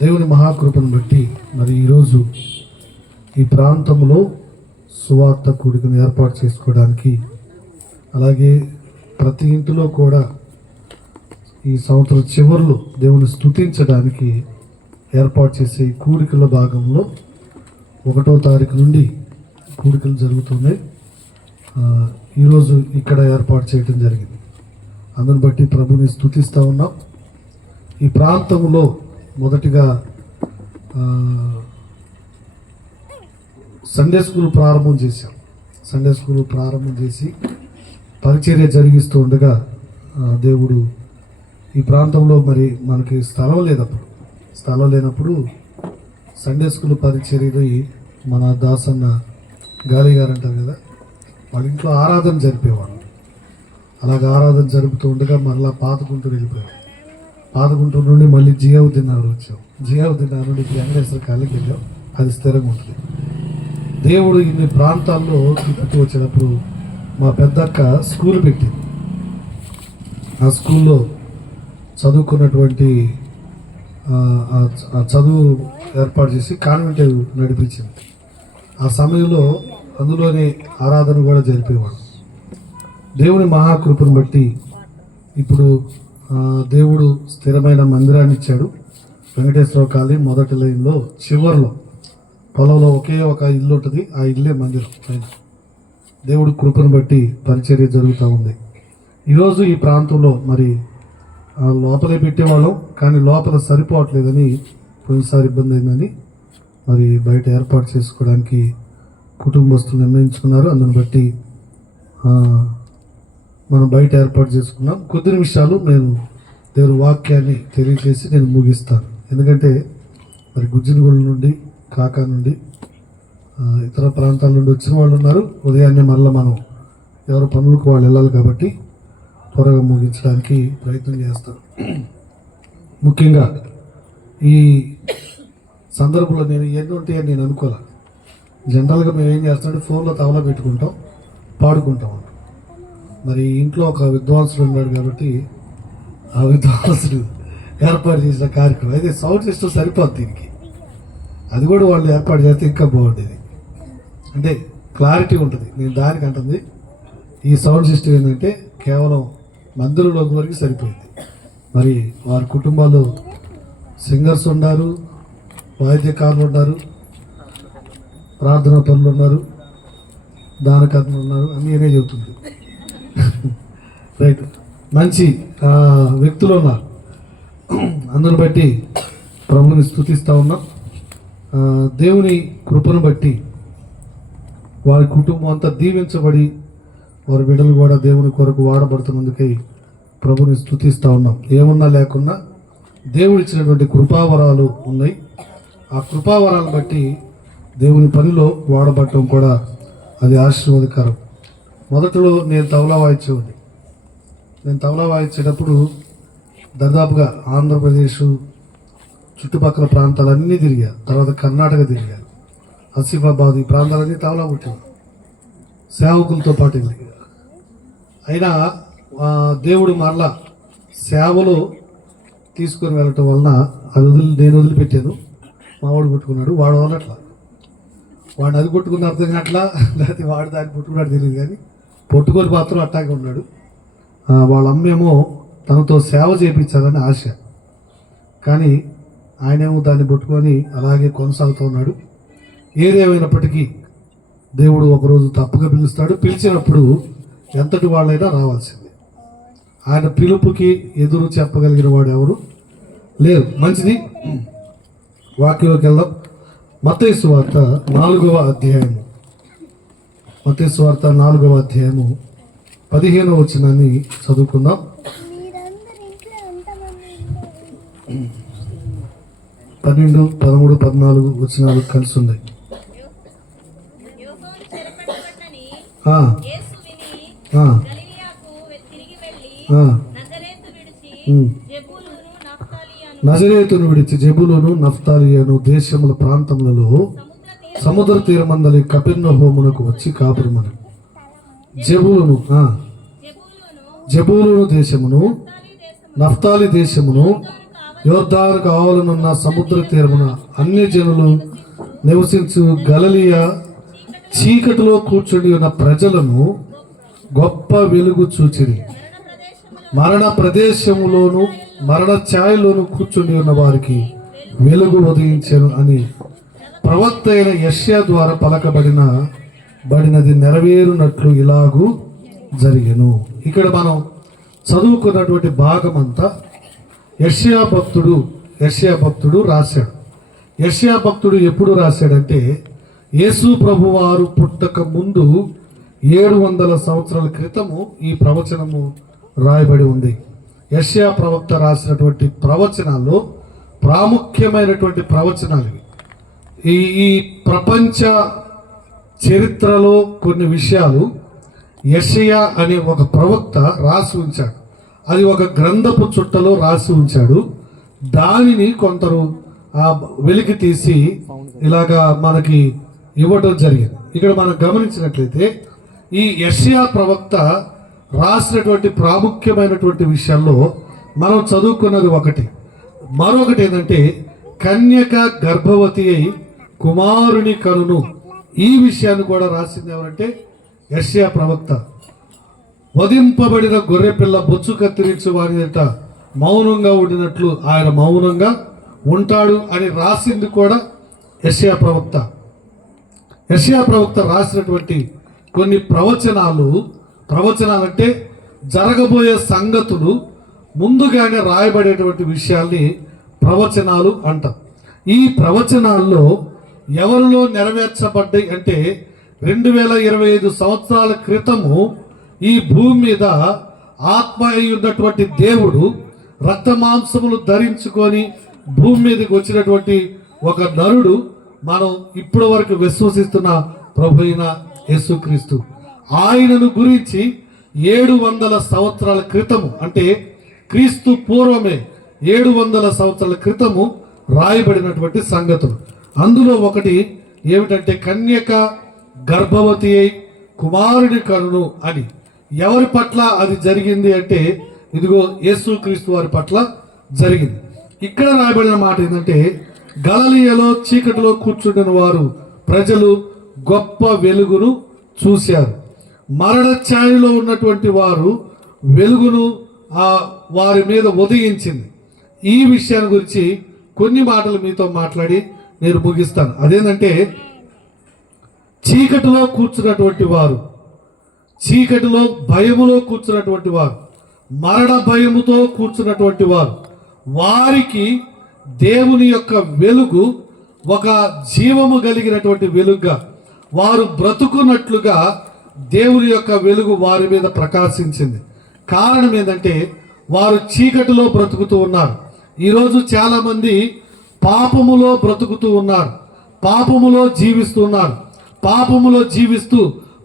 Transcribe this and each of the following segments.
దేవుని మహాకృపను బట్టి మరి ఈరోజు ఈ ప్రాంతంలో సువార్త కూడికను ఏర్పాటు చేసుకోవడానికి, అలాగే ప్రతి ఇంటిలో కూడా ఈ సంవత్సరం చివరిలో దేవుని స్తుతించడానికి ఏర్పాటు చేసే ఈ కూడికల భాగంలో 1వ తారీఖు నుండి కూడికలు జరుగుతున్నాయి. ఈరోజు ఇక్కడ ఏర్పాటు చేయడం జరిగింది. అందుని బట్టి ప్రభుని స్తుతిస్తూ ఉన్నాం. ఈ ప్రాంతంలో మొదటిగా సండే స్కూల్ ప్రారంభం చేశాం. సండే స్కూల్ ప్రారంభం చేసి పరిచర్య జరిగిస్తూ ఉండగా దేవుడు ఈ ప్రాంతంలో మరి మనకి స్థలం లేనప్పుడు సండే స్కూల్ పరిచర్యలో మన దాసన్న గాలి గారు అంటారు కదా, వాళ్ళ ఇంట్లో ఆరాధన జరిపేవాడు. అలాగే ఆరాధన జరుపుతూ ఉండగా మరలా పాత గుంటూరు వెళ్ళిపోయాం. పాత గుంటూరు నుండి మళ్ళీ జియావుద్దీన్ నగర్ వచ్చాం. జియావుద్దీన్ నగర్ నుండి వెంకటేశ్వర కాలనీకి వెళ్ళాం. అది స్థిరంగా ఉంటుంది. దేవుడు ఇన్ని ప్రాంతాల్లో తిప్పుతూ వచ్చినప్పుడు మా పెద్దక్క స్కూల్ పెట్టింది. ఆ స్కూల్లో చదువుకున్నటువంటి ఆ చదువు ఏర్పాటు చేసి కాన్వెంట్ నడిపించింది. ఆ సమయంలో అందులోనే ఆరాధన కూడా జరిపేవాడు. దేవుని మహాకృపను బట్టి ఇప్పుడు దేవుడు స్థిరమైన మందిరాన్ని ఇచ్చాడు. వెంకటేశ్వర కాలనీ మొదటి లైన్లో చివరిలో పొలంలో ఒకే ఒక ఇల్లు ఉంటుంది. ఆ ఇల్లే మందిరం పైన. దేవుడు కృపను బట్టి పరిచర్య జరుగుతూ ఉంది. ఈరోజు ఈ ప్రాంతంలో మరి లోపలే పెట్టేవాళ్ళం, కానీ లోపల సరిపోవట్లేదని కొన్నిసారి ఇబ్బంది అయిందని మరి బయట ఏర్పాటు చేసుకోవడానికి కుటుంబస్తులు నిర్ణయించుకున్నారు. అందుని బట్టి మనం బయట ఏర్పాటు చేసుకున్నాం. కొద్ది నిమిషాలు నేను దేవుని వాక్యాన్ని తెలియజేసి నేను ముగిస్తాను. ఎందుకంటే మరి గుజ్జినగూడ నుండి, కాకా నుండి, ఇతర ప్రాంతాల నుండి వచ్చిన వాళ్ళు ఉన్నారు. ఉదయాన్నే మళ్ళీ మనం ఎవరు పనులకు వాళ్ళు వెళ్ళాలి కాబట్టి త్వరగా ముగించడానికి ప్రయత్నం చేస్తాను. ముఖ్యంగా ఈ సందర్భంలో నేను ఎన్ని ఉంటాయని నేను అనుకోలే. జనరల్గా మేము ఏం చేస్తామంటే ఫోన్లో తవలా పెట్టుకుంటాం, పాడుకుంటాం. మరి ఇంట్లో ఒక విద్వాంసుడు ఉన్నాడు కాబట్టి ఆ విద్వాంసుడు ఏర్పాటు చేసిన కార్యక్రమం అయితే సౌండ్ సిస్టమ్ సరిపోద్ది దీనికి. అది కూడా వాళ్ళు ఏర్పాటు చేస్తే ఇంకా బాగుండేది, అంటే క్లారిటీ ఉంటుంది. నేను దానికి అంటుంది ఈ సౌండ్ సిస్టమ్ ఏంటంటే కేవలం మందిరంలోకి వరకు సరిపోయింది. మరి వారి కుటుంబాలు సింగర్స్ ఉన్నారు, వాయిద్యకారులు ఉన్నారు, ప్రార్థనా పనులు ఉన్నారు, దానకర్మలు ఉన్నారు, అన్నీ నేనే చెబుతుంది. రైట్, మంచి వ్యక్తులు ఉన్నారు. అందుని బట్టి ప్రభుని స్తుతిస్తూ ఉన్నాం. దేవుని కృపను బట్టి వారి కుటుంబం అంతా దీవించబడి వారి బిడ్డలు కూడా దేవుని కొరకు వాడబడుతున్నందుకై ప్రభుని స్తుతిస్తూ ఉన్నాం. ఏమన్నా లేకున్నా దేవుడు ఇచ్చినటువంటి కృపావరాలు ఉన్నాయి. ఆ కృపావరాలను బట్టి దేవుని పనిలో వాడబడటం కూడా అది ఆశీర్వాదకరం. మొదట్లో నేను తబలా వాయించేవాడిని. నేను తబలా వాయించేటప్పుడు దాదాపుగా ఆంధ్రప్రదేశ్ చుట్టుపక్కల ప్రాంతాలన్నీ తిరిగా. తర్వాత కర్ణాటక తిరిగా, ఆసిఫాబాద్, ఈ ప్రాంతాలన్నీ తబలా పుట్టాను సేవకులతో పాటు వెళ్ళి. అయినా దేవుడు మరలా సేవలో తీసుకొని వెళ్ళటం వలన అది నేను వదిలిపెట్టాను. మావాడు కొట్టుకున్నాడు, వాడు వదలట్లా. వాడిని అది కొట్టుకున్న అర్థం కావట్లా, లేకపోతే వాడు దాన్ని పుట్టుకున్నాడు తెలియదు, కానీ పొట్టుకొని మాత్రం అట్టాగే ఉన్నాడు. వాళ్ళ అమ్మేమో తనతో సేవ చేయించాలని ఆశ, కానీ ఆయనేమో దాన్ని పట్టుకొని అలాగే కొనసాగుతూ ఉన్నాడు. ఏదేమైనప్పటికీ దేవుడు ఒకరోజు తప్పుగా పిలుస్తాడు. పిలిచినప్పుడు ఎంతటి వాళ్ళైనా రావాల్సిందే. ఆయన పిలుపుకి ఎదురు చెప్పగలిగిన వాడు ఎవరు లేరు. మంచిది, వాక్యంలోకి వెళ్దాం. మత్తయి సువార్త 4వ అధ్యాయము. మత్తయి సువార్త 4వ అధ్యాయము 15వ వచనాన్ని చదువుకుందాం. 12, 13, 14 వచనాలు కలిసి ఉన్నాయి. నజరేతును విడిచి జెబూలూను నఫ్తాలియను దేశముల ప్రాంతములలో సముద్ర తీరమందలి కపెర్నహూమునకు వచ్చి కాపురమని. జెబూలూను దేశమును, నఫ్తాలి దేశమును యోర్దానుకు ఆవలనున్న సముద్ర తీరమున అన్ని జనులు నివసించు గలిలయ చీకటిలో కూర్చుని ఉన్న ప్రజలను గొప్ప వెలుగు చూచిరి. మరణ ప్రదేశములోను మరణ ఛాయలోను కూర్చుని ఉన్న వారికి వెలుగు ఉదయించెను అని ప్రవక్త అయిన యెషయా ద్వారా పలకబడినది నెరవేరునట్లు ఇలాగూ జరిగెను. ఇక్కడ మనం చదువుకున్నటువంటి భాగం అంతా యెషయా భక్తుడు రాశాడు. యెషయా భక్తుడు ఎప్పుడు రాశాడంటే యేసు ప్రభు వారు పుట్టక ముందు 700 సంవత్సరాల క్రితము ఈ ప్రవచనము రాయబడి ఉంది. యెషయా ప్రవక్త రాసినటువంటి ప్రవచనాల్లో ప్రాముఖ్యమైనటువంటి ప్రవచనాలు ఈ ప్రపంచ చరిత్రలో కొన్ని విషయాలు యెషయా అనే ఒక ప్రవక్త రాసి ఉంచాడు. అది ఒక గ్రంథపు చుట్టలో రాసి ఉంచాడు. దానిని కొందరు వెలికి తీసి ఇలాగా మనకి ఇవ్వడం జరిగింది. ఇక్కడ మనం గమనించినట్లయితే ఈ యెషయా ప్రవక్త రాసినటువంటి ప్రాముఖ్యమైనటువంటి విషయాల్లో మనం చదువుకున్నది ఒకటి. మరొకటి ఏంటంటే కన్యక గర్భవతి అయి కుమారుని కనును. ఈ విషయాన్ని కూడా రాసింది ఎవరంటే యెషయా ప్రవక్త. వధింపబడిన గొర్రెపిల్ల బొచ్చు కత్తిరించు వారి ఎదుట మౌనంగా ఉండినట్లు ఆయన మౌనంగా ఉంటాడు అని రాసింది కూడా యెషయా ప్రవక్త. యెషయా ప్రవక్త రాసినటువంటి కొన్ని ప్రవచనాలంటే జరగబోయే సంగతులు ముందుగానే రాయబడేటువంటి విషయాల్ని ప్రవచనాలు అంటాం. ఈ ప్రవచనాల్లో ఎవరిలో నెరవేర్చబడ్డాయి అంటే 2025 సంవత్సరాల క్రితము ఈ భూమి మీద ఆత్మ అయి ఉన్నటువంటి దేవుడు రక్త మాంసములు ధరించుకొని భూమి మీదకి వచ్చినటువంటి ఒక నరుడు మనం ఇప్పటి వరకు విశ్వసిస్తున్న ప్రభు అయిన యేసుక్రీస్తు. ఆయనను గురించి 700 సంవత్సరాల క్రితము అంటే క్రీస్తు పూర్వమే 700 సంవత్సరాల క్రితము రాయబడినటువంటి సంగతులు. అందులో ఒకటి ఏమిటంటే కన్యక గర్భవతి అయి కుమారుని కనును అని. ఎవరి పట్ల అది జరిగింది అంటే ఇదిగో యేసుక్రీస్తు వారి పట్ల జరిగింది. ఇక్కడ రాయబడిన మాట ఏంటంటే గలిలయలో చీకటిలో కూర్చుండిన వారు ప్రజలు గొప్ప వెలుగును చూశారు. మరణ ఛాయలో ఉన్నటువంటి వారు వెలుగును వారి మీద ఉదయించింది. ఈ విషయాన్ని గురించి కొన్ని మాటలు మీతో మాట్లాడి నేను ముగిస్తాను. అదేంటంటే చీకటిలో కూర్చున్నటువంటి వారు, చీకటిలో భయములో కూర్చున్నటువంటి వారు, మరణ భయముతో కూర్చున్నటువంటి వారు, వారికి దేవుని యొక్క వెలుగు ఒక జీవము కలిగినటువంటి వెలుగుగా వారు బ్రతుకున్నట్లుగా దేవుని యొక్క వెలుగు వారి మీద ప్రకాశించింది. కారణం ఏంటంటే వారు చీకటిలో బ్రతుకుతూ ఉన్నారు. ఈరోజు చాలామంది పాపములో బ్రతుకుతూ ఉన్నారు, పాపములో జీవిస్తున్నారు. పాపములో జీవిస్తూ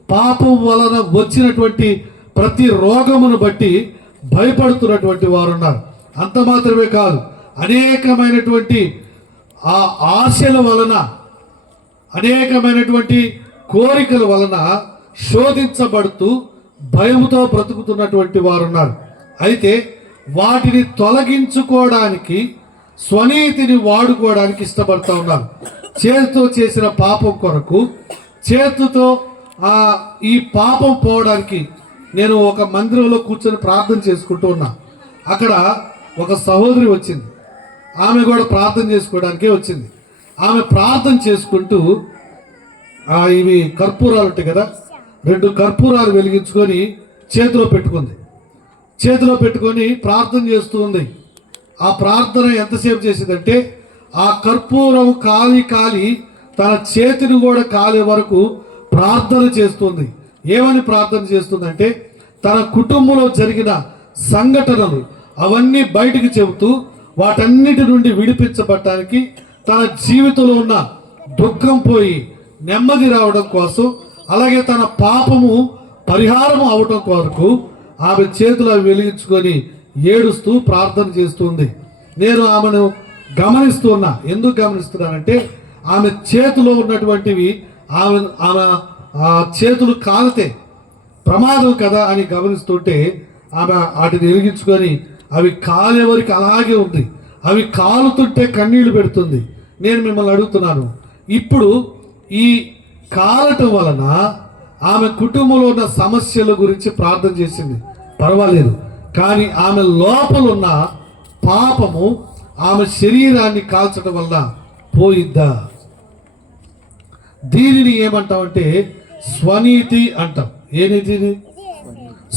పాపం వలన వచ్చినటువంటి ప్రతి రోగమును బట్టి భయపడుతున్నటువంటి వారు ఉన్నారు. అంత మాత్రమే కాదు, అనేకమైనటువంటి ఆ ఆశల వలన, అనేకమైనటువంటి కోరికల వలన శోధించబడుతూ భయముతో బ్రతుకుతున్నటువంటి వారు ఉన్నారు. అయితే వాటిని తొలగించుకోవడానికి స్వనీతిని వాడుకోవడానికి ఇష్టపడుతూ ఉన్నారు. చేతితో చేసిన పాపం కొరకు, చేతితో ఈ పాపం పోవడానికి నేను ఒక మందిరంలో కూర్చొని ప్రార్థన చేసుకుంటూ ఉన్నా. అక్కడ ఒక సహోదరి వచ్చింది. ఆమె కూడా ప్రార్థన చేసుకోవడానికే వచ్చింది. ఆమె ప్రార్థన చేసుకుంటూ ఇవి కర్పూరాలు ఉంటాయి కదా, 2 కర్పూరాలు వెలిగించుకొని చేతిలో పెట్టుకొని ప్రార్థన చేస్తూ ఉంది. ఆ ప్రార్థన ఎంతసేపు చేసిందంటే ఆ కర్పూరం కాలి తన చేతిని కూడా కాలే వరకు ప్రార్థన చేస్తుంది. ఏమని ప్రార్థన చేస్తుందంటే తన కుటుంబంలో జరిగిన సంఘటనలు అవన్నీ బయటికి చెబుతూ వాటన్నిటి నుండి విడిపించబడటానికి, తన జీవితంలో ఉన్న దుఃఖం పోయి నెమ్మది రావడం కోసం, అలాగే తన పాపము పరిహారం అవడం కొరకు ఆమె చేతులు వెలిగించుకొని ఏడుస్తూ ప్రార్థన చేస్తుంది. నేను ఆమెను గమనిస్తున్నా. ఎందుకు గమనిస్తున్నానంటే ఆమె చేతిలో ఉన్నటువంటివి ఆమె చేతులు కాలితే ప్రమాదం కదా అని గమనిస్తుంటే ఆమె వాటిని వెలిగించుకొని అవి కాలే వరకు అలాగే ఉంది. అవి కాలుతుంటే కన్నీళ్లు పెడుతుంది. నేను మిమ్మల్ని అడుగుతున్నాను, ఇప్పుడు ఈ కాలటం వలన ఆమె కుటుంబంలో ఉన్న సమస్యల గురించి ప్రార్థన చేసింది, పర్వాలేదు. కానీ ఆమె లోపల ఉన్న పాపము ఆమె శరీరాన్ని కాల్చడం వల్ల పోయిద్దా? దీనిని ఏమంటామంటే స్వనీతి అంటాం. ఏ నీతిని?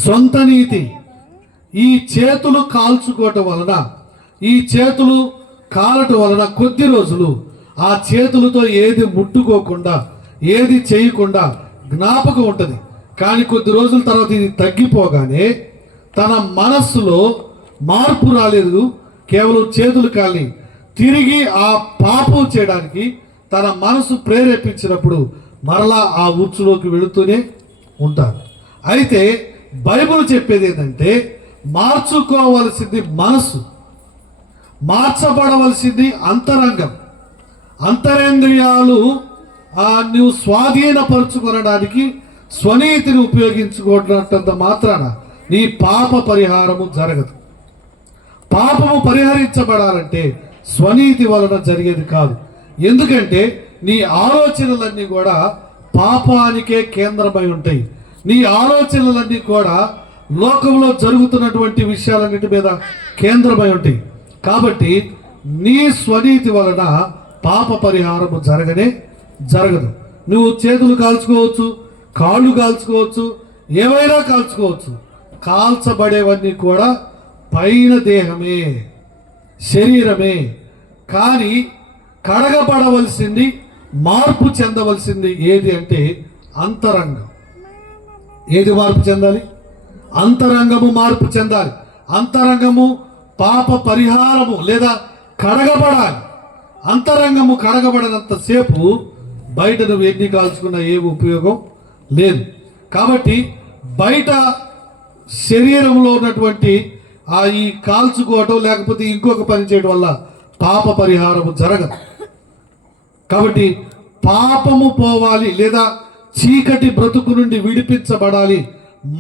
సొంత నీతి. ఈ చేతులు కాల్చుకోవటం వలన, ఈ చేతులు కాలటం వలన కొద్ది రోజులు ఆ చేతులతో ఏది ముట్టుకోకుండా, ఏది చేయకుండా జ్ఞాపకం ఉంటుంది. కానీ కొద్ది రోజుల తర్వాత ఇది తగ్గిపోగానే తన మనస్సులో మార్పు రాలేదు. కేవలం చేతులు కాలి తిరిగి ఆ పాపం చేయడానికి తన మనసు ప్రేరేపించినప్పుడు మరలా ఆ ఉచ్చులోకి వెళుతూనే ఉంటారు. అయితే బైబిల్ చెప్పేది ఏంటంటే మార్చుకోవలసింది మనసు, మార్చబడవలసింది అంతరంగం. అంతరేంద్రియాలు నువ్వు స్వాధీనపరుచుకొనడానికి స్వనీతిని ఉపయోగించుకోవటంత మాత్రాన నీ పాప పరిహారము జరగదు. పాపము పరిహరించబడాలంటే స్వనీతి వలన జరిగేది కాదు. ఎందుకంటే నీ ఆలోచనలన్నీ కూడా పాపానికే కేంద్రమై ఉంటాయి. నీ ఆలోచనలన్నీ కూడా లోకంలో జరుగుతున్నటువంటి విషయాలన్నిటి మీద కేంద్రమై ఉంటాయి. కాబట్టి నీ స్వనీతి వలన పాప పరిహారము జరగదు. నువ్వు చేతులు కాల్చుకోవచ్చు, కాళ్ళు కాల్చుకోవచ్చు, ఏవైనా కాల్చుకోవచ్చు. కాల్చబడేవన్నీ కూడా పైన దేహమే, శరీరమే. కానీ కడగబడవలసింది, మార్పు చెందవలసింది ఏది అంటే అంతరంగం. ఏది మార్పు చెందాలి? అంతరంగము మార్పు చెందాలి. అంతరంగము పాప పరిహారము లేదా కడగబడాలి. అంతరంగము కడగబడినంతసేపు బయట నువ్వు ఎన్ని కాల్చుకున్నా ఏమి ఉపయోగం లేదు. కాబట్టి బయట శరీరంలో ఉన్నటువంటి ఈ కాల్చుకోవటం లేకపోతే ఇంకొక పని చేయడం వల్ల పాప పరిహారము జరగదు. కాబట్టి పాపము పోవాలి లేదా చీకటి బ్రతుకు నుండి విడిపించబడాలి,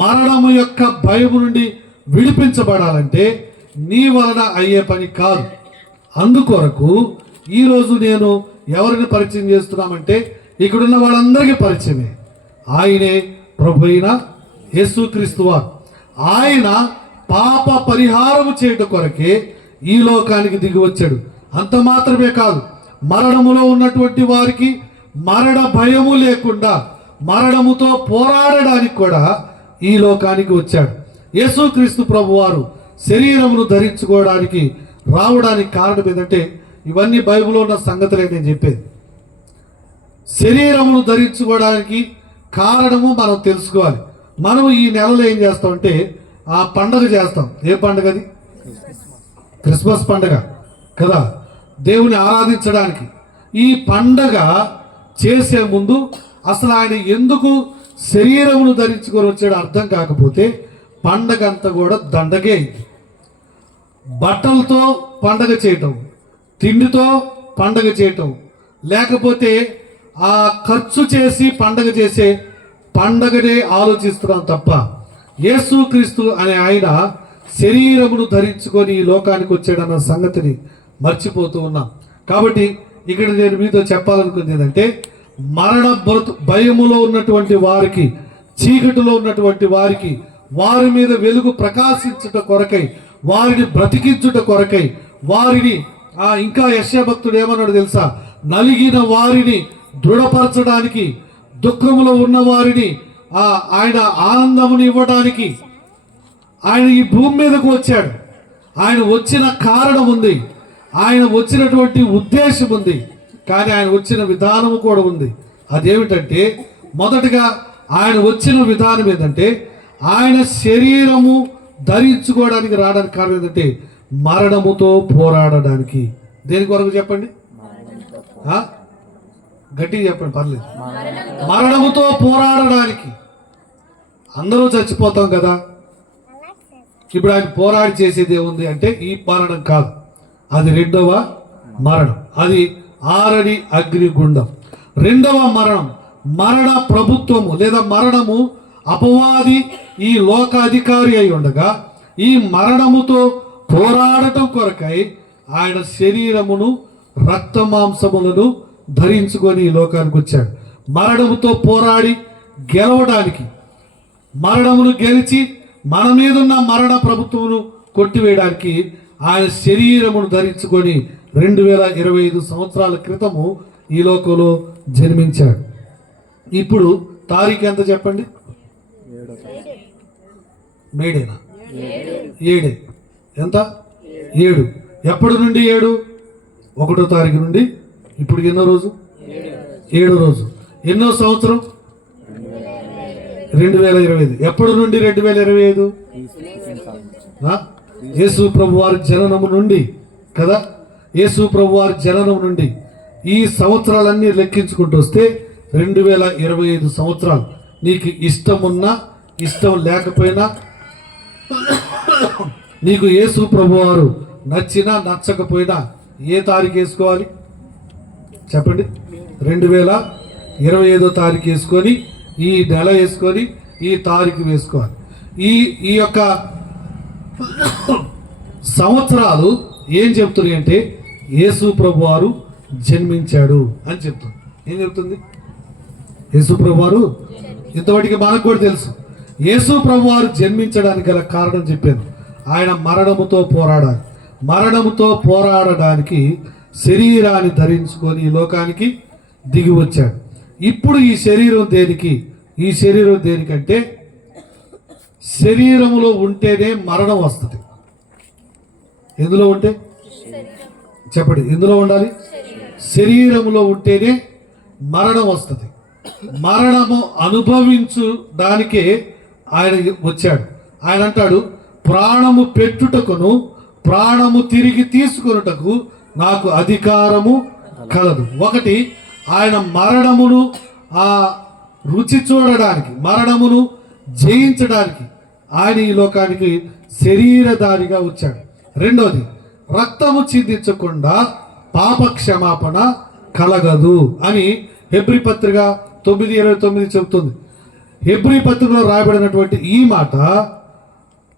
మరణము యొక్క భయము నుండి విడిపించబడాలంటే నీ వలన అయ్యే పని కాదు. అందుకొరకు ఈరోజు నేను ఎవరిని పరిచయం చేస్తున్నామంటే ఇక్కడున్న వాళ్ళందరికీ పరిచయమే. ఆయనే ప్రభు అయిన యేసుక్రీస్తు వారు. ఆయన పాప పరిహారము చేయడం కొరకే ఈ లోకానికి దిగి వచ్చాడు. అంత మాత్రమే కాదు, మరణములో ఉన్నటువంటి వారికి మరణ భయము లేకుండా మరణముతో పోరాడడానికి కూడా ఈ లోకానికి వచ్చాడు. యేసుక్రీస్తు ప్రభు వారు శరీరమును ధరించుకోవడానికి రావడానికి కారణం ఏంటంటే ఇవన్నీ బైబిల్లో ఉన్న సంగతులే నేను చెప్పేది. శరీరమును ధరించుకోవడానికి కారణము మనం తెలుసుకోవాలి. మనం ఈ నెలలో ఏం చేస్తామంటే ఆ పండగ చేస్తాం. ఏ పండగ అది? క్రిస్మస్ పండగ కదా, దేవుని ఆరాధించడానికి. ఈ పండగ చేసే ముందు అసలు ఆయన ఎందుకు శరీరమును ధరించుకొని వచ్చాడు అర్థం కాకపోతే పండగ అంతా కూడా దండగే అయింది. బట్టలతో పండగ చేయటం, తిండితో పండగ చేయటం, లేకపోతే ఆ ఖర్చు చేసి పండగ చేసే పండగనే ఆలోచిస్తున్నాం తప్ప యేసుక్రీస్తు అనే ఆయన శరీరమును ధరించుకొని ఈ లోకానికి వచ్చాడన్న సంగతిని మర్చిపోతూ ఉన్నాం. కాబట్టి ఇక్కడ నేను మీతో చెప్పాలనుకుంది ఏంటంటే మరణ భయములో ఉన్నటువంటి వారికి, చీకటిలో ఉన్నటువంటి వారికి, వారి మీద వెలుగు ప్రకాశించుట కొరకై, వారిని బ్రతికించుట కొరకై, వారిని ఇంకా యెషయా భక్తుడు ఏమన్నాడు తెలుసా? నలిగిన వారిని దృఢపరచడానికి, దుఃఖములో ఉన్న వారిని ఆయన ఆనందముని ఇవ్వడానికి ఆయన ఈ భూమి మీదకు వచ్చాడు. ఆయన వచ్చిన కారణం ఉంది, ఆయన వచ్చినటువంటి ఉద్దేశం ఉంది, కానీ ఆయన వచ్చిన విధానము కూడా ఉంది. అదేమిటంటే మొదటగా ఆయన వచ్చిన విధానం ఏంటంటే ఆయన శరీరము ధరించుకోవడానికి రావడానికి కారణం ఏంటంటే మరణముతో పోరాడడానికి. దేని కొరకు చెప్పండి? గట్టిగా చెప్పండి, పర్లేదు. మరణముతో పోరాడడానికి. అందరూ చచ్చిపోతాం కదా, ఇప్పుడు ఆయన పోరాడి చేసేది ఏముంది అంటే ఈ మరణం కాదు, అది రెండవ మరణం, అది ఆరడి అగ్నిగుండం. రెండవ మరణం మరణ ప్రభుత్వము లేదా మరణము. అపవాది ఈ లోక అధికారి అయి ఉండగా ఈ మరణముతో పోరాడటం కొరకై ఆయన శరీరమును రక్త మాంసములను ధరించుకొని ఈ లోకానికి వచ్చాడు. మరణముతో పోరాడి గెలవడానికి, మరణమును గెలిచి మన మీదున్న మరణ ప్రభుత్వమును కొట్టివేయడానికి ఆయన శరీరమును ధరించుకొని 2025 సంవత్సరాల క్రితము ఈ లోకంలో జన్మించాడు. ఇప్పుడు తారీఖు ఎంత చెప్పండి? మేడేనా? 7. ఎంత? 7. ఎప్పటి నుండి 7? 1వ తారీఖు నుండి ఇప్పుడు ఎన్నో రోజు? 7వ రోజు. ఎన్నో సంవత్సరం? 2025. ఎప్పటి నుండి 2025? యేసు ప్రభు వారి జననము నుండి కదా. యేసు ప్రభు వారి జననం నుండి ఈ సంవత్సరాలన్నీ లెక్కించుకుంటూ వస్తే 2025 సంవత్సరాలు. నీకు ఇష్టమున్నా ఇష్టం లేకపోయినా, నీకు యేసు ప్రభు వారు నచ్చినా నచ్చకపోయినా ఏ తారీఖు వేసుకోవాలి చెప్పండి? 2025వ తారీఖు వేసుకొని, ఈ నెల వేసుకొని, ఈ తారీఖు వేసుకోవాలి. ఈ యొక్క సంవత్సరాలు ఏం చెప్తున్నాయి అంటే యేసు ప్రభు వారు జన్మించాడు అని చెప్తుంది. ఏం చెప్తుంది? యేసు ప్రభు వారు ఇంతవరకు మనకు కూడా తెలుసు. యేసు ప్రభు వారు జన్మించడానికి గల కారణం చెప్పాను. ఆయన మరణముతో పోరాడడానికి శరీరాన్ని ధరించుకొని ఈ లోకానికి దిగి వచ్చాడు. ఇప్పుడు ఈ శరీరం దేనికంటే శరీరములో ఉంటేనే మరణం వస్తుంది. ఎందులో ఉంటే చెప్పండి, ఎందులో ఉండాలి? శరీరములో ఉంటేనే మరణం వస్తుంది. మరణము అనుభవించడానికే ఆయన వచ్చాడు. ఆయన అంటాడు, ప్రాణము పెట్టుటకును ప్రాణము తిరిగి తీసుకొనుటకు నాకు అధికారము కలదు. ఒకటి, ఆయన మరణమును రుచి చూడడానికి, మరణమును జయించడానికి ఆయన ఈ లోకానికి శరీరధారిగా వచ్చాడు. రెండోది, రక్తము చిందించకుండా పాప క్షమాపణ కలగదు అని హెబ్రీ పత్రిక 9:29 చెబుతుంది. హెబ్రీ పత్రికలో రాయబడినటువంటి ఈ మాట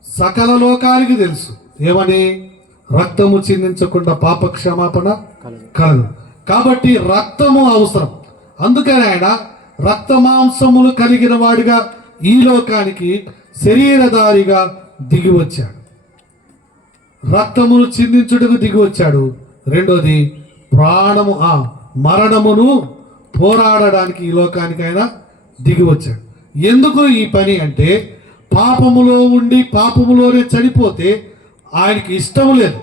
సకల లోకానికి తెలుసు. ఏమని? రక్తము చిందించకుండా పాప క్షమాపణ కలగదు. కాబట్టి రక్తము అవసరం. అందుకని ఆయన రక్త మాంసములు కలిగిన వాడిగా ఈ లోకానికి శరీరధారిగా దిగి వచ్చాడు. రక్తమును చిందించుటకు దిగి వచ్చాడు. రెండోది, మరణమును పోరాడడానికి ఈ లోకానికి ఆయన దిగి వచ్చాడు. ఎందుకు ఈ పని అంటే, పాపములో ఉండి పాపములోనే చనిపోతే ఆయనకి ఇష్టం లేదు.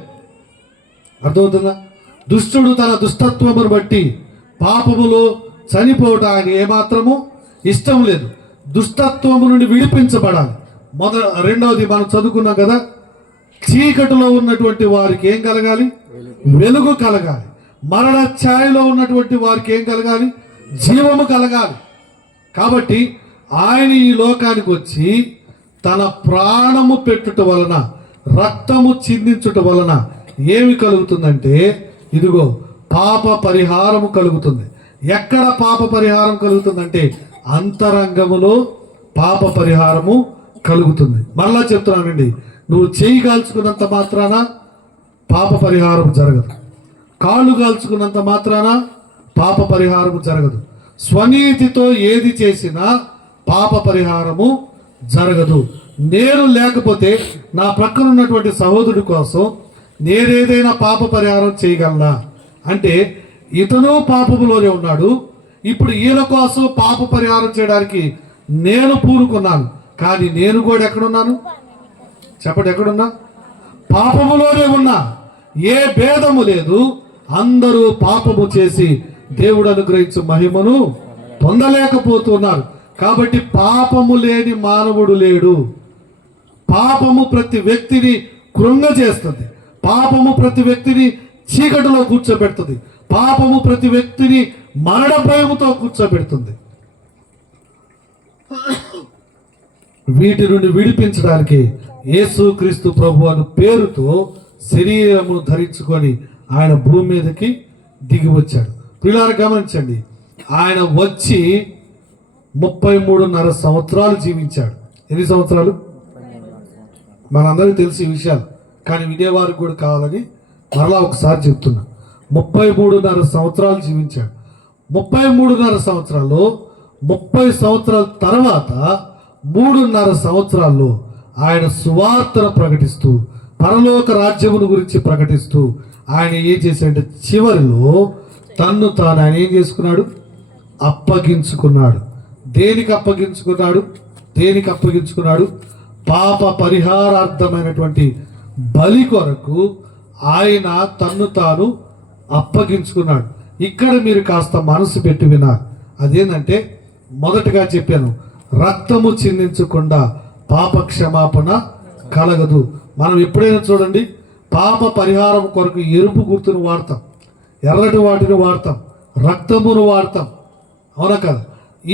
అర్థమవుతుందా? దుష్టుడు తన దుష్టత్వమును బట్టి పాపములో చనిపోవటం ఆయన ఏమాత్రము ఇష్టం లేదు. దుష్టత్వము నుండి విడిపించబడాలి. రెండవది మనం చదువుకున్నాం కదా, చీకటిలో ఉన్నటువంటి వారికి ఏం కలగాలి? వెలుగు కలగాలి. మరణ ఛాయలో ఉన్నటువంటి వారికి ఏం కలగాలి? జీవము కలగాలి. కాబట్టి ఆయన ఈ లోకానికి వచ్చి తన ప్రాణము పెట్టుట వలన, రక్తము చిందించుట వలన ఏమి కలుగుతుందంటే, ఇదిగో పాప పరిహారము కలుగుతుంది. ఎక్కడ పాప పరిహారం కలుగుతుందంటే అంతరంగములో పాప పరిహారము కలుగుతుంది. మరలా చెప్తున్నానండి, నువ్వు చేయి కాల్చుకున్నంత మాత్రాన పాప పరిహారం జరగదు. కాళ్ళు కాల్చుకున్నంత మాత్రాన పాప పరిహారము జరగదు. స్వనీతితో ఏది చేసినా పాప పరిహారము జరగదు. నేను లేకపోతే నా ప్రక్కన ఉన్నటువంటి సహోదరుడి కోసం నేనేదైనా పాప పరిహారం చేయగలనా అంటే, ఇతను పాపములోనే ఉన్నాడు. ఇప్పుడు ఈయన కోసం పాప పరిహారం చేయడానికి నేను పూనుకున్నాను. కానీ నేను కూడా ఎక్కడున్నాను చెప్పండి? ఎక్కడున్నా? పాపములోనే ఉన్నా. ఏ భేదము లేదు. అందరూ పాపము చేసి దేవుడు అనుగ్రహించు మహిమను పొందలేకపోతున్నారు. కాబట్టి పాపము లేని మానవుడు లేడు. పాపము ప్రతి వ్యక్తిని కృంగజేస్తుంది. పాపము ప్రతి వ్యక్తిని చీకటిలో కూర్చోబెడుతుంది. పాపము ప్రతి వ్యక్తిని మరణ భయముతో కూర్చోబెడుతుంది. వీటి నుండి విడిపించడానికి యేసుక్రీస్తు ప్రభు అను పేరుతో శరీరమును ధరించుకొని ఆయన భూమి మీదకి దిగి వచ్చాడు. పిల్లలు గమనించండి, ఆయన వచ్చి 33.5 సంవత్సరాలు జీవించాడు. ఎన్ని సంవత్సరాలు? మనందరికీ తెలిసి విషయాలు, కానీ వినేవారికి కూడా కావాలని మరలా ఒకసారి చెప్తున్నా, 33.5 సంవత్సరాలు జీవించాడు. 33.5 సంవత్సరాల్లో 30 సంవత్సరాల తర్వాత 3.5 సంవత్సరాల్లో ఆయన సువార్తను ప్రకటిస్తూ పరలోక రాజ్యమును గురించి ప్రకటిస్తూ ఆయన ఏం చేశాడంటే చివరిలో తన్ను తాను ఆయన ఏం చేసుకున్నాడు? అప్పగించుకున్నాడు. దేనికి అప్పగించుకున్నాడు? దేనికి అప్పగించుకున్నాడు? పాప పరిహారార్థమైనటువంటి బలి కొరకు ఆయన తన్ను తాను అప్పగించుకున్నాడు. ఇక్కడ మీరు కాస్త మనసు పెట్టి వినాలి. అదేంటంటే మొదటగా చెప్పాను, రక్తము చిందించకుండా పాప క్షమాపణ కలగదు. మనం ఎప్పుడైనా చూడండి, పాప పరిహారం కొరకు ఎరుపు గుర్తును వాడతాం, ఎర్రటి వాటిని వాడతాం, రక్తమును వాడతాం, అవునా కదా?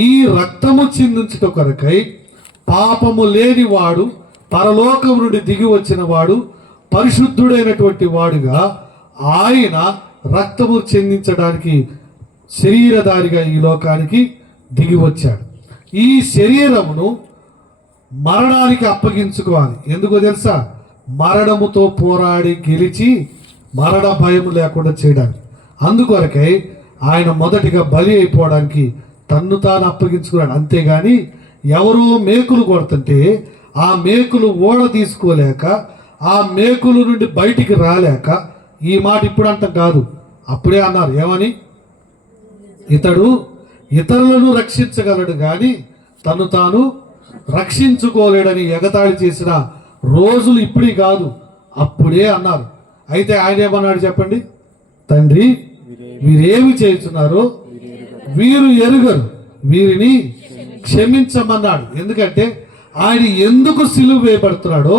ఈ రక్తము చిందించుట కొరకై పాపము లేని వాడు, పరలోకం నుండి దిగి వచ్చిన వాడు, పరిశుద్ధుడైనటువంటి వాడుగా ఆయన రక్తము చెందించడానికి శరీరధారిగా ఈ లోకానికి దిగి వచ్చాడు. ఈ శరీరమును మరణానికి అప్పగించుకోవాలి. ఎందుకో తెలుసా? మరణముతో పోరాడి గెలిచి మరణ భయం లేకుండా చేయడానికి. అందుకొరకై ఆయన మొదటిగా బలి అయిపోవడానికి తన్ను తాను అప్పగించుకున్నాడు. అంతేగాని ఎవరో మేకులు కొడుతుంటే ఆ మేకులు ఓడ తీసుకోలేక, ఆ మేకుల నుండి బయటికి రాలేక, ఈ మాట ఇప్పుడు అంటాం కాదు, అప్పుడే అన్నారు. ఏమని? ఇతడు ఇతరులను రక్షించగలడు కానీ తను తాను రక్షించుకోలేడని ఎగతాళి చేసిన రోజులు ఇప్పుడే కాదు, అప్పుడే అన్నారు. అయితే ఆయన ఏమన్నాడు చెప్పండి? తండ్రి, వీరేమి చేస్తున్నారో వీరు ఎరుగరు, వీరిని క్షమించమన్నాడు. ఎందుకంటే ఆయన ఎందుకు సిలువ వేయబడుతున్నాడో,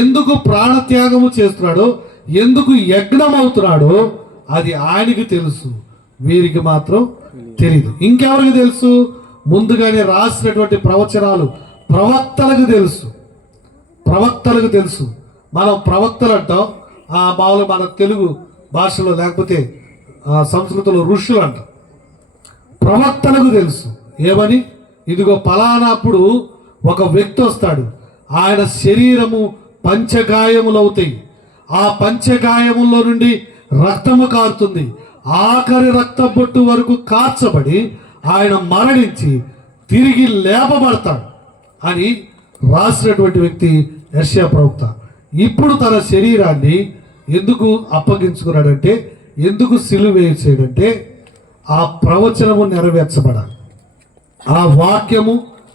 ఎందుకు ప్రాణత్యాగము చేస్తున్నాడో, ఎందుకు యజ్ఞం అవుతున్నాడో అది ఆయనకి తెలుసు, వీరికి మాత్రం తెలియదు. ఇంకెవరికి తెలుసు? ముందుగానే రాసినటువంటి ప్రవచనాలు ప్రవక్తలకు తెలుసు, ప్రవక్తలకు తెలుసు. మనం ప్రవక్తలు అంటాం, మామూలు మన తెలుగు భాషలో, లేకపోతే సంస్కృతంలో ఋషులు అంటాం. ప్రవక్తలకు తెలుసు ఏమని? ఇదిగో పలానాప్పుడు ఒక వ్యక్తి వస్తాడు, ఆయన శరీరము పంచగాయములు అవుతాయి, ఆ పంచగాయముల్లో నుండి రక్తము కారుతుంది, ఆఖరి రక్త బొట్టు వరకు కార్చబడి ఆయన మరణించి తిరిగి లేపబడతాడు అని రాసినటువంటి వ్యక్తి యెషయా ప్రవక్త. ఇప్పుడు తన శరీరాన్ని ఎందుకు అప్పగించుకున్నాడంటే, ఎందుకు సిలువ వేసాడంటే ఆ ప్రవచనము నెరవేర్చబడాలి, ఆ వాక్యము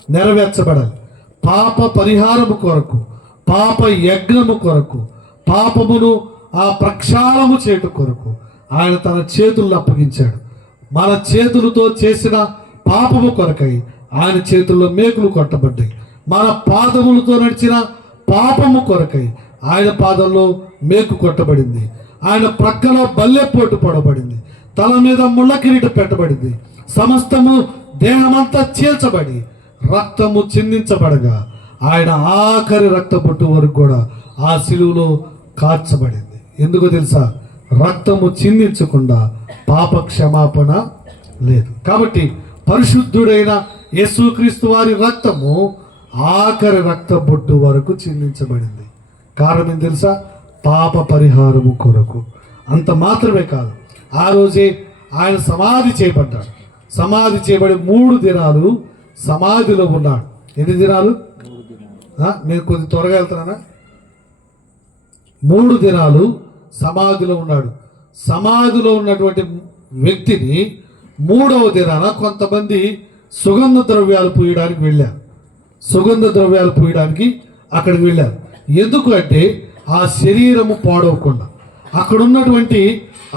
నెరవేర్చబడాలి. పాప పరిహారము కొరకు, పాప యజ్ఞము కొరకు, పాపమును ఆ ప్రక్షాళము చేయటం కొరకు ఆయన తన చేతులను అప్పగించాడు. మన చేతులతో చేసిన పాపము కొరకై ఆయన చేతుల్లో మేకులు కొట్టబడ్డాయి. మన పాదములతో నడిచిన పాపము కొరకై ఆయన పాదంలో మేకు కొట్టబడింది. ఆయన ప్రక్కలో బల్లెపోటు పడబడింది, తల మీద ముళ్ళ కిరీటం పెట్టబడింది. సమస్తము దేహమంతా చీల్చబడి రక్తము చిందించబడగా ఆయన ఆఖరి రక్తపొట్టు వరకు కూడా ఆ శిలువలో కార్చబడింది. ఎందుకో తెలుసా? రక్తము చిందించకుండా పాప క్షమాపణ లేదు. కాబట్టి పరిశుద్ధుడైన యేసుక్రీస్తు వారి రక్తము ఆఖరి రక్తపొట్టు వరకు చిందించబడింది. కారణం ఏం తెలుసా? పాప పరిహారము కొరకు. అంత మాత్రమే కాదు, ఆ రోజే ఆయన సమాధి చేయబడ్డాడు. సమాధి చేయబడి 3 దినాలు సమాధిలో ఉన్నాడు. ఎన్ని దినాలు? నేను కొద్ది త్వరగా వెళ్తున్నానా? 3 దినాలు సమాధిలో ఉన్నాడు. సమాధిలో ఉన్నటువంటి వ్యక్తిని 3వ దినాన కొంతమంది సుగంధ ద్రవ్యాలు పూయడానికి వెళ్ళారు. సుగంధ ద్రవ్యాలు పూయడానికి అక్కడికి వెళ్ళారు. ఎందుకు అంటే ఆ శరీరము పాడవకుండా. అక్కడ ఉన్నటువంటి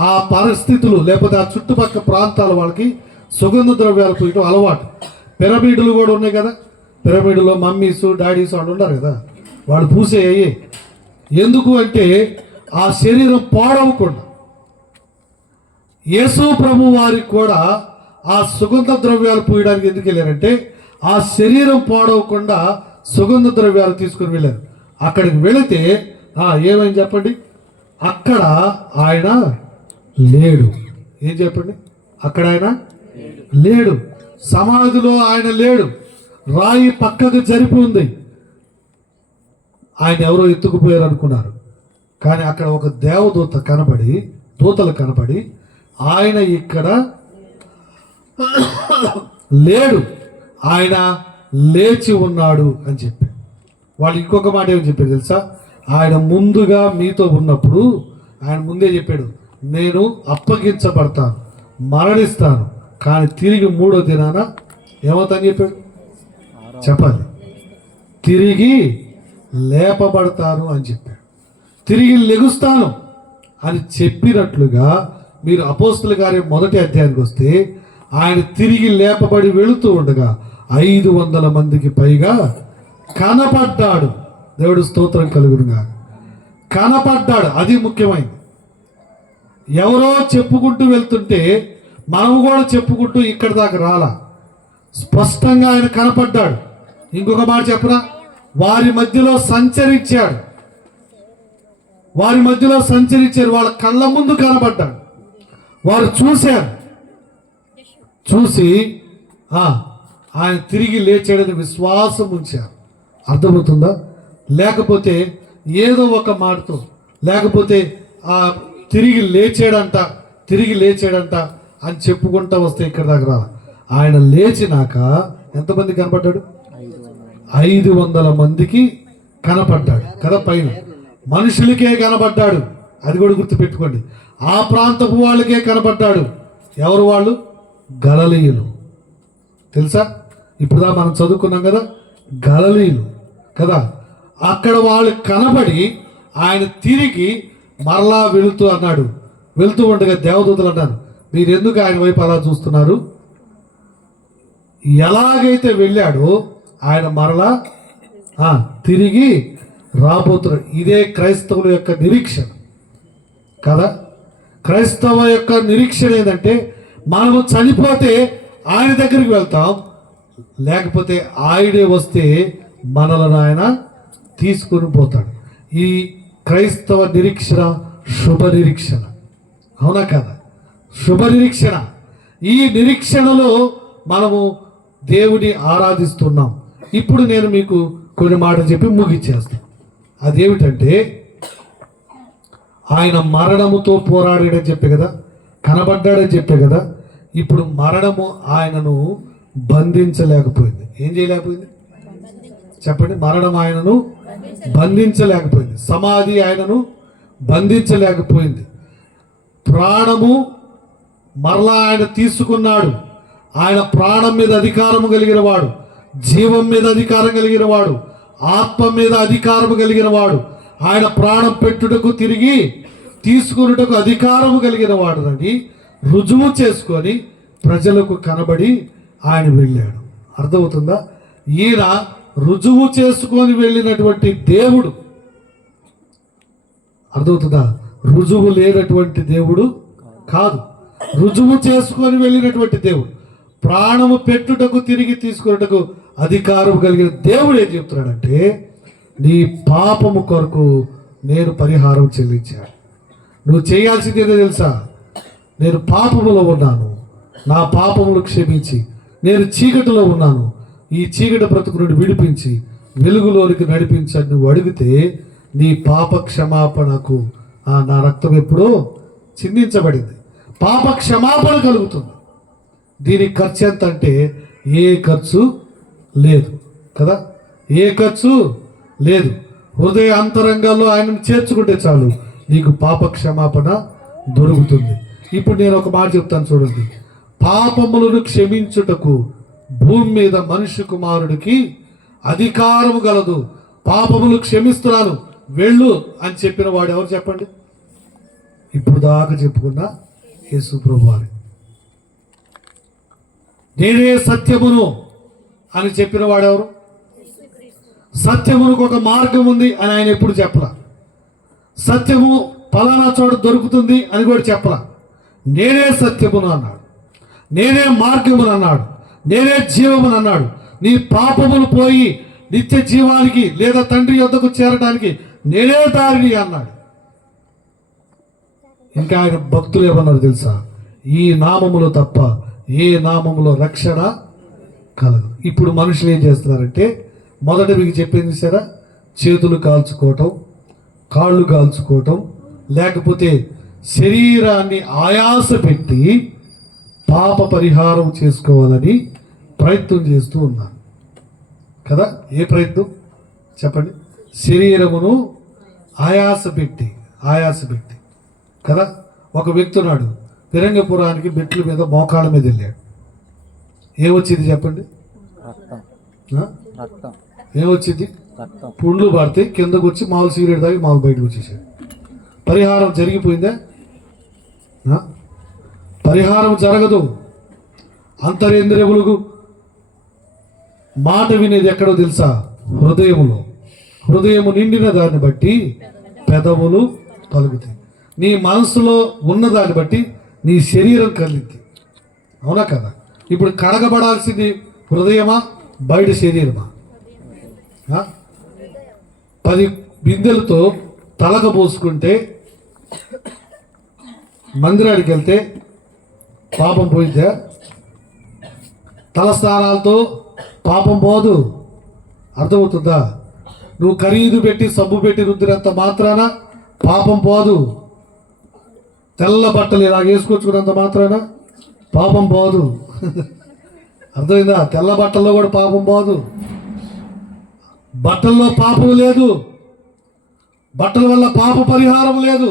ఆ పరిస్థితులు, లేకపోతే ఆ చుట్టుపక్కల ప్రాంతాల వాళ్ళకి సుగంధ ద్రవ్యాలు పూయటం అలవాటు. పిరమిడ్లు కూడా ఉన్నాయి కదా, పిరమిడ్లో మమ్మీస్ డాడీస్ వాళ్ళు ఉన్నారు కదా, వాళ్ళు పూసేయ్యి. ఎందుకు అంటే ఆ శరీరం పాడవకుండా. యేసు ప్రభు వారికి కూడా ఆ సుగంధ ద్రవ్యాలు పూయడానికి ఎందుకు వెళ్ళారంటే ఆ శరీరం పాడవకుండా సుగంధ ద్రవ్యాలు తీసుకుని వెళ్ళారు. అక్కడికి వెళితే ఏమైంది చెప్పండి? అక్కడ ఆయన లేడు. ఏం చెప్పండి? అక్కడ ఆయన లేడు. సమాధిలో ఆయన లేడు. రాయి పక్కకు జరిపి ఉంది. ఆయన ఎవరో ఎత్తుకుపోయారు అనుకున్నారు. కానీ అక్కడ ఒక దూతలు కనపడి ఆయన ఇక్కడ లేడు, ఆయన లేచి ఉన్నాడు అని చెప్పారు. వాళ్ళు ఇంకొక మాట ఏమని చెప్పారు తెలుసా? ఆయన ముందుగా మీతో ఉన్నప్పుడు ఆయన ముందే చెప్పాడు, నేను అప్పగించబడతాను, మరణిస్తాను, కానీ తిరిగి 3వ దినాన ఏమవుతాను చెప్పాడు? చెప్పాలి, తిరిగి లేపబడతాను అని చెప్పాడు. తిరిగి లెగుస్తాను అని చెప్పినట్లుగా మీరు అపోస్తుల కార్యం 1వ అధ్యాయానికి వస్తే ఆయన తిరిగి లేపబడి వెళుతూ ఉండగా 500 మందికి పైగా కనపడ్డాడు. దేవుడు స్తోత్రం కలుగునుగా. కనపడ్డాడు, అది ముఖ్యమైనది. ఎవరో చెప్పుకుంటూ వెళ్తుంటే మనము కూడా చెప్పుకుంటూ ఇక్కడి దాకా రాలా. స్పష్టంగా ఆయన కనపడ్డాడు. ఇంకొక మాట చెప్పరా, వారి మధ్యలో సంచరించాడు. వాళ్ళ కళ్ళ ముందు కనపడ్డాడు. వారు చూశారు. చూసి ఆయన తిరిగి లేచాడని విశ్వాసం ఉంచారు. అర్థమవుతుందా? లేకపోతే ఏదో ఒక మాటతో, లేకపోతే తిరిగి లేచాడంట అని చెప్పుకుంటా వస్తే ఇక్కడ దాకా రా. ఆయన లేచినాక ఎంతమంది కనపడ్డాడు? 500 మందికి కనపడ్డాడు కదా. పైన మనుషులకే కనపడ్డాడు, అది కూడా గుర్తుపెట్టుకోండి. ఆ ప్రాంతపు వాళ్ళకే కనపడ్డాడు. ఎవరు వాళ్ళు? గలిలయులు. తెలుసా? ఇప్పుడుదా మనం చదువుకున్నాం కదా, గలిలయులు కదా. అక్కడ వాళ్ళు కనబడి ఆయన తిరిగి మరలా వెళుతూ ఉండగా దేవదూతలు అన్నారు, మీరు ఎందుకు ఆయన వైపు అలా చూస్తున్నారు? ఎలాగైతే వెళ్ళాడో ఆయన మరలా తిరిగి రాబోతున్నాడు. ఇదే క్రైస్తవుల యొక్క నిరీక్షణ కదా. క్రైస్తవ యొక్క నిరీక్షణ ఏంటంటే మనము చనిపోతే ఆయన దగ్గరికి వెళ్తాం, లేకపోతే ఆయనే వస్తే మనలను ఆయన తీసుకుని పోతాడు. ఈ క్రైస్తవ నిరీక్షణ శుభ నిరీక్షణ, అవునా కదా? శుభ నిరీక్షణ. ఈ నిరీక్షణలో మనము దేవుని ఆరాధిస్తున్నాం. ఇప్పుడు నేను మీకు కొన్ని మాటలు చెప్పి ముగిచ్చేస్తాను. అదేమిటంటే, ఆయన మరణముతో పోరాడాడని చెప్పే కదా, కనబడ్డాడని చెప్పే కదా. ఇప్పుడు మరణము ఆయనను బంధించలేకపోయింది. ఏం చేయలేకపోయింది చెప్పండి? మరణం ఆయనను బంధించలేకపోయింది. సమాధి ఆయనను బంధించలేకపోయింది. ప్రాణము మరలా ఆయన తీసుకున్నాడు. ఆయన ప్రాణం మీద అధికారం కలిగిన వాడు, జీవం మీద అధికారం కలిగిన వాడు, ఆత్మ మీద అధికారం కలిగిన వాడు, ఆయన ప్రాణం పెట్టుటకు తిరిగి తీసుకున్నటకు అధికారము కలిగిన వాడు అని రుజువు చేసుకొని ప్రజలకు కనబడి ఆయన వెళ్ళాడు. అర్థమవుతుందా? ఈయన రుజువు చేసుకొని వెళ్ళినటువంటి దేవుడు. అర్థమవుతుందా? రుజువు లేనటువంటి దేవుడు కాదు, రుజువు చేసుకొని వెళ్ళినటువంటి దేవుడు. ప్రాణము పెట్టుటకు తిరిగి తీసుకున్నటకు అధికారం కలిగిన దేవుడు ఏం చెప్తున్నాడంటే, నీ పాపము కొరకు నేను పరిహారం చెల్లించాను. నువ్వు చేయాల్సింది ఏదో తెలుసా? నేను పాపములో ఉన్నాను, నా పాపములు క్షమించి, నేను చీకటిలో ఉన్నాను, ఈ చీకటి బ్రతుకు నుండి విడిపించి వెలుగులోనికి నడిపించని నువ్వు అడిగితే నీ పాప క్షమాపణకు నా రక్తం ఎప్పుడో చిందించబడింది, పాప క్షమాపణ కలుగుతుంది. దీనికి ఖర్చు ఎంత అంటే ఏ ఖర్చు లేదు కదా, ఏ ఖర్చు లేదు. హృదయ అంతరంగాల్లో ఆయనను చేర్చుకుంటే చాలు, నీకు పాప క్షమాపణ దొరుకుతుంది. ఇప్పుడు నేను ఒక మాట చెప్తాను చూడండి. పాపములను క్షమించుటకు భూమి మీద మనుష్య కుమారుడికి అధికారము గలదు. పాపములు క్షమిస్తున్నాను, వెళ్ళు అని చెప్పిన వాడు ఎవరు చెప్పండి? ఇప్పుడు దాకా చెప్పుకున్న యేసు ప్రభువారు. నేనే సత్యమును అని చెప్పిన వాడెవరు? సత్యమునకు ఒక మార్గం ఉంది అని ఆయన ఎప్పుడు చెప్పలా. సత్యము ఫలానా చోట దొరుకుతుంది అని కూడా చెప్పలా. నేనే సత్యమును అన్నాడు, నేనే మార్గమును అన్నాడు, నేనే జీవమును అన్నాడు. నీ పాపములు పోయి నిత్య జీవానికి లేదా తండ్రి యొద్దకు చేరడానికి నేనే దారిని అన్నాడు. ఇంకా ఆయన భక్తులు ఏమన్నారు తెలుసా? ఈ నామములో తప్ప ఏ నామములో రక్షణ కలదు. ఇప్పుడు మనుషులు ఏం చేస్తున్నారంటే, మొదట మీకు చెప్పింది సరే, చేతులు కాల్చుకోవటం, కాళ్ళు కాల్చుకోవటం, లేకపోతే శరీరాన్ని ఆయాస పెట్టి పాప పరిహారం చేసుకోవాలని ప్రయత్నం చేస్తూ ఉన్నారు కదా. ఏ ప్రయత్నం చెప్పండి? శరీరమును ఆయాస పెట్టి కదా. ఒక వ్యక్తి ఉన్నాడు, ఫిరంగిపురానికి మెట్ల మీద మోకాళ్ళ మీద వెళ్ళాడు. ఏమొచ్చింది చెప్పండి? ఏమొచ్చింది? పుండ్లు పడితే కిందకు వచ్చి మామూలు సిగరెట్ తాగి మామూలు బయటకు వచ్చేసాడు. పరిహారం జరిగిపోయిందా? పరిహారం జరగదు. అంతరేంద్రియములకు మాట వినేది ఎక్కడో తెలుసా? హృదయములో. హృదయము నిండిన దాన్ని బట్టి పెదవులు పలుకుతాయి. నీ మనసులో ఉన్నదాన్ని బట్టి నీ శరీరం కలిగింది. అవునా కదా? ఇప్పుడు కడగబడాల్సింది హృదయమా, బయట శరీరమా? 10 బిందెలతో తలక పోసుకుంటే మందిరానికి వెళ్తే పాపం పోయిద్దా? తలస్నానాలతో పాపం పోదు. అర్థమవుతుందా? నువ్వు ఖరీదు పెట్టి సబ్బు పెట్టి రుద్దినంత మాత్రాన పాపం పోదు. తెల్ల బట్టలు ఇలా వేసుకొచ్చుకున్నంత మాత్రాన పాపం పోదు. అర్థమైందా? తెల్ల బట్టల్లో కూడా పాపం పోదు. బట్టల్లో పాపం లేదు, బట్టల వల్ల పాప పరిహారం లేదు,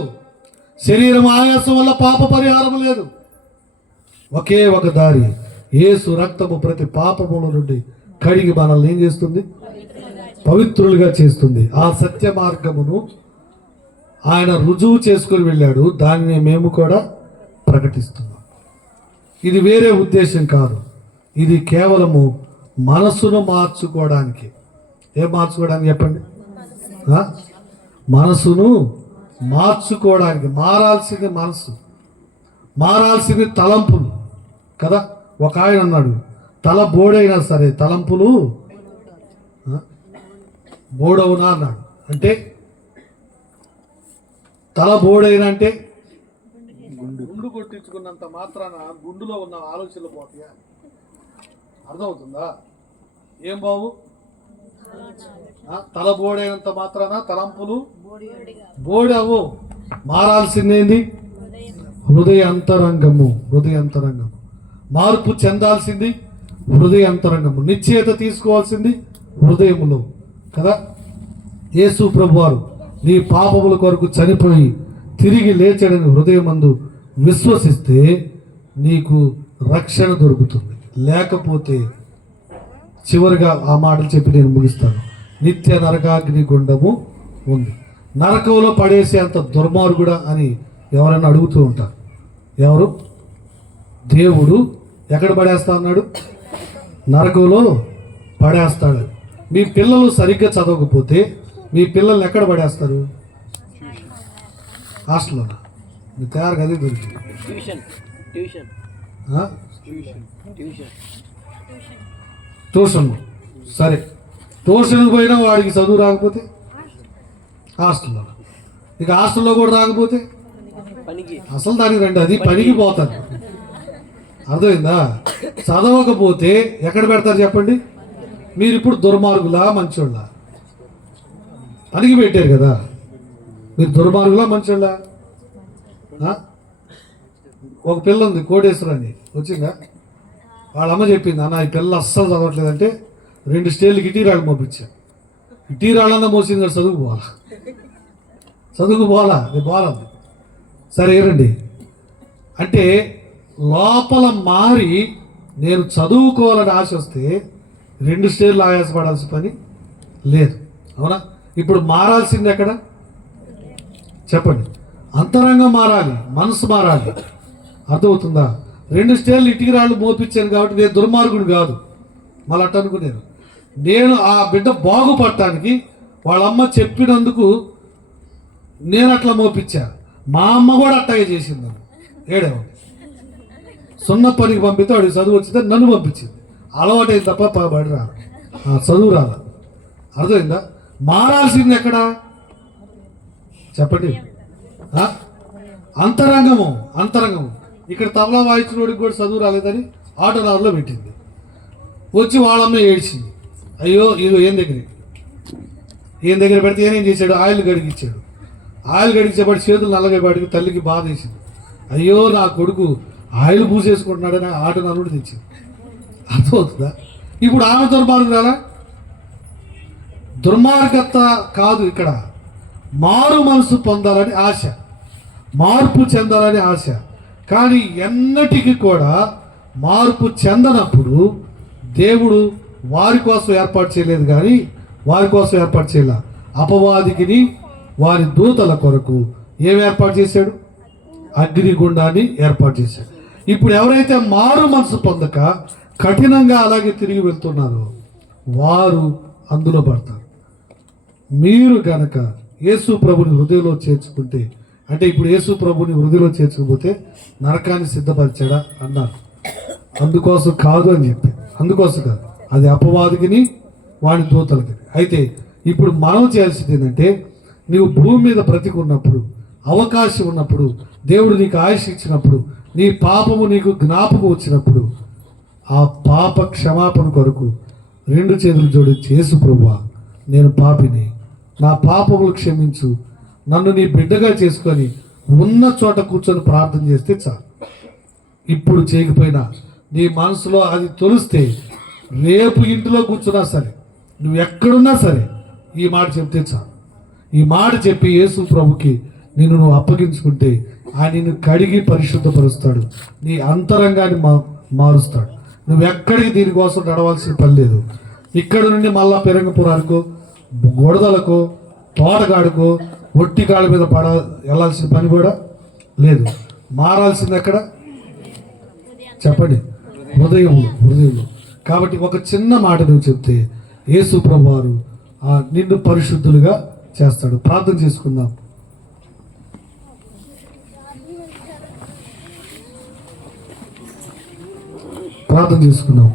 శరీరం ఆయాసం వల్ల పాప పరిహారం లేదు. ఒకే ఒక దారి, యేసు రక్తము ప్రతి పాపముల నుండి కడిగి మనల్ని ఏం చేస్తుంది? పవిత్రులుగా చేస్తుంది. ఆ సత్య మార్గమును ఆయన రుజువు చేసుకుని వెళ్ళాడు. దాన్ని మేము కూడా ప్రకటిస్తున్నాం. ఇది వేరే ఉద్దేశం కాదు. ఇది కేవలము మనసును మార్చుకోవడానికి. ఏం మార్చుకోవడానికి చెప్పండి? మనసును మార్చుకోవడానికి. మారాల్సింది మనసు, మారాల్సింది తలంపులు కదా. ఒక ఆయన అన్నాడు, తల బోడైనా సరే తలంపులు బోడవునా అన్నాడు. అంటే తల బోడైనా అంటే గుండు కొట్టించుకున్నంత మాత్రాన గుండులో ఉన్న ఆలోచనలు పోతాయా? అర్థమవుతుందా? ఏం బాబు? తల బోడైనంత మాత్రాన తలంపులు బోడవు. మారాల్సిందేంది? హృదయ అంతరంగము. మార్పు చెందాల్సింది హృదయ అంతరంగము. నిశ్చయత తీసుకోవాల్సింది హృదయములో కదా. యేసు ప్రభువారు నీ పాపముల కొరకు చనిపోయి తిరిగి లేచాడని హృదయమందు విశ్వసిస్తే నీకు రక్షణ దొరుకుతుంది. లేకపోతే చివరిగా ఆ మాటలు చెప్పి నేను ముగిస్తాను. నిత్య నరకాగ్ని గుండము ఉంది. నరకంలో పడేసే అంత దుర్మార్గుడా అని ఎవరైనా అడుగుతూ ఉంటారు. ఎవరు? దేవుడు ఎక్కడ పడేస్తా అన్నాడు? నరకంలో పడేస్తాడు. మీ పిల్లలు సరిగ్గా చదవకపోతే మీ పిల్లల్ని ఎక్కడ పడేస్తారు? హాస్టల్లోనా? మీ తయారు గది దొరికి ట్యూషన్. సరే, ట్యూషన్కి పోయినా వాడికి చదువు రాకపోతే హాస్టల్లో, ఇక హాస్టల్లో కూడా రాకపోతే అసలు దానికి రండి, అది పనికి పోతారు. అర్థమైందా? చదవకపోతే ఎక్కడ పెడతారు చెప్పండి? మీరు ఇప్పుడు దుర్మార్గులా మంచోళ్ళ? పనికి పెట్టారు కదా. మీరు దుర్మార్గులా మంచోళ్ళ? ఒక పిల్ల ఉంది కోటేశ్వర అని, వచ్చిందా? వాళ్ళ అమ్మ చెప్పింది, అన్న ఈ పిల్ల అస్సలు చదవట్లేదంటే 2 స్టేళ్ళకి ఇటీరాళ్ళు మోపించా. ఇటీరాళ్ళన్నా మోసింది కదా, చదువుకుపోవాలా నేను పోవాలి. సరే ఏరండి అంటే లోపల మారి నేను చదువుకోవాలని ఆశ వస్తే 2 స్టేర్లు ఆయాసపడాల్సిన పని లేదు. అవునా? ఇప్పుడు మారాల్సింది ఎక్కడ చెప్పండి? అంతరంగం మారాలి, మనసు మారాలి. అర్థమవుతుందా? 2 స్టేర్లు ఇటుకి రాళ్ళు మోపించాను కాబట్టి నేను దుర్మార్గుడు కాదు. మళ్ళీ అట్ట అనుకునేది. నేను ఆ బిడ్డ బాగుపడటానికి వాళ్ళమ్మ చెప్పినందుకు నేను అట్లా మోపించా. మా అమ్మ కూడా అట్టాగే చేసింది. ఏడేమో సున్న పనికి పంపితే వాడికి చదువు వచ్చిందే నన్ను పంపించింది. అలవాటైంది తప్ప బడి రాదు, చదువు రాదు. అర్థమైందా? మారాల్సింది ఎక్కడ చెప్పండి? అంతరంగము. ఇక్కడ తబలా వాయించినోడికి కూడా చదువు రాలేదని ఆటోనార్లో పెట్టింది. వచ్చి వాళ్ళమ్మ ఏడ్చింది. అయ్యో ఇదో ఏం దగ్గర పెడితే ఏనేం చేశాడు? ఆయిల్ గడిగిచ్చాడు. ఆయిల్ గడిచేపాటి చేతులు నల్లగేపాటికి తల్లికి బాధ వేసింది. అయ్యో నా కొడుకు ఆయిల్ పూసేసుకుంటున్నాడని ఆట నలుడు తెచ్చింది. అర్థమవుతుందా? ఇప్పుడు ఆమె దుర్మార్గం రాలా? దుర్మార్గత కాదు ఇక్కడ, మారు మనసు పొందాలని ఆశ, మార్పు చెందాలని ఆశ. కానీ ఎన్నటికీ కూడా మార్పు చెందనప్పుడు దేవుడు వారి కోసం ఏర్పాటు చేయలేదు, కానీ వారి కోసం ఏర్పాటు చేయలే, అపవాదికిని వారి దూతల కొరకు ఏమి ఏర్పాటు చేశాడు? అగ్నిగుండాన్ని ఏర్పాటు చేశాడు. ఇప్పుడు ఎవరైతే మారు మనసు పొందక కఠినంగా అలాగే తిరిగి వెళ్తున్నారో వారు అందులో పడతారు. మీరు గనక యేసు ప్రభుని హృదయంలో చేర్చుకుంటే, అంటే ఇప్పుడు యేసు ప్రభుని హృదయంలో చేర్చుకుపోతే నరకాన్ని సిద్ధపరిచాడా అన్నారు. అందుకోసం కాదు అని చెప్పి, అందుకోసం కాదు, అది అపవాదికిని వాడి దూతలకి. అయితే ఇప్పుడు మనం చేయాల్సింది ఏంటంటే, నీవు భూమి మీద బ్రతికున్నప్పుడు, అవకాశం ఉన్నప్పుడు, దేవుడు నీకు ఆయుష్ ఇచ్చినప్పుడు, నీ పాపము నీకు జ్ఞాపకం వచ్చినప్పుడు ఆ పాప క్షమాపణ కొరకు 2 చేతులు జోడించి, యేసు ప్రభువా నేను పాపిని, నా పాపములు క్షమించు, నన్ను నీ బిడ్డగా చేసుకొని ఉన్న చోట కూర్చొని ప్రార్థన చేస్తే చాలు. ఇప్పుడు చేయకపోయినా నీ మనసులో అది తొలిస్తే రేపు ఇంటిలో కూర్చున్నా సరే, నువ్వు ఎక్కడున్నా సరే ఈ మాట చెప్తే చాలు. ఈ మాట చెప్పి యేసు ప్రభుకి నిన్ను నువ్వు అప్పగించుకుంటే ఆయన నిన్ను కడిగి పరిశుద్ధపరుస్తాడు, నీ అంతరంగాన్ని మారుస్తాడు. నువ్వు ఎక్కడికి దీనికోసం నడవాల్సిన పని లేదు. ఇక్కడ నుండి మళ్ళా పెరంగపురానికో, గొడదలకో, తోటగాడుకో, ఒట్టి కాళ్ళ మీద వెళ్ళాల్సిన పని కూడా లేదు. మారాల్సింది ఎక్కడ చెప్పండి? హృదయంలో. కాబట్టి ఒక చిన్న మాట నువ్వు చెప్తే యేసు ప్రభు వారు నిన్ను పరిశుద్ధులుగా చేస్తాడు. ప్రార్థన చేసుకుందాం. ప్రార్థన చేసుకున్నాం.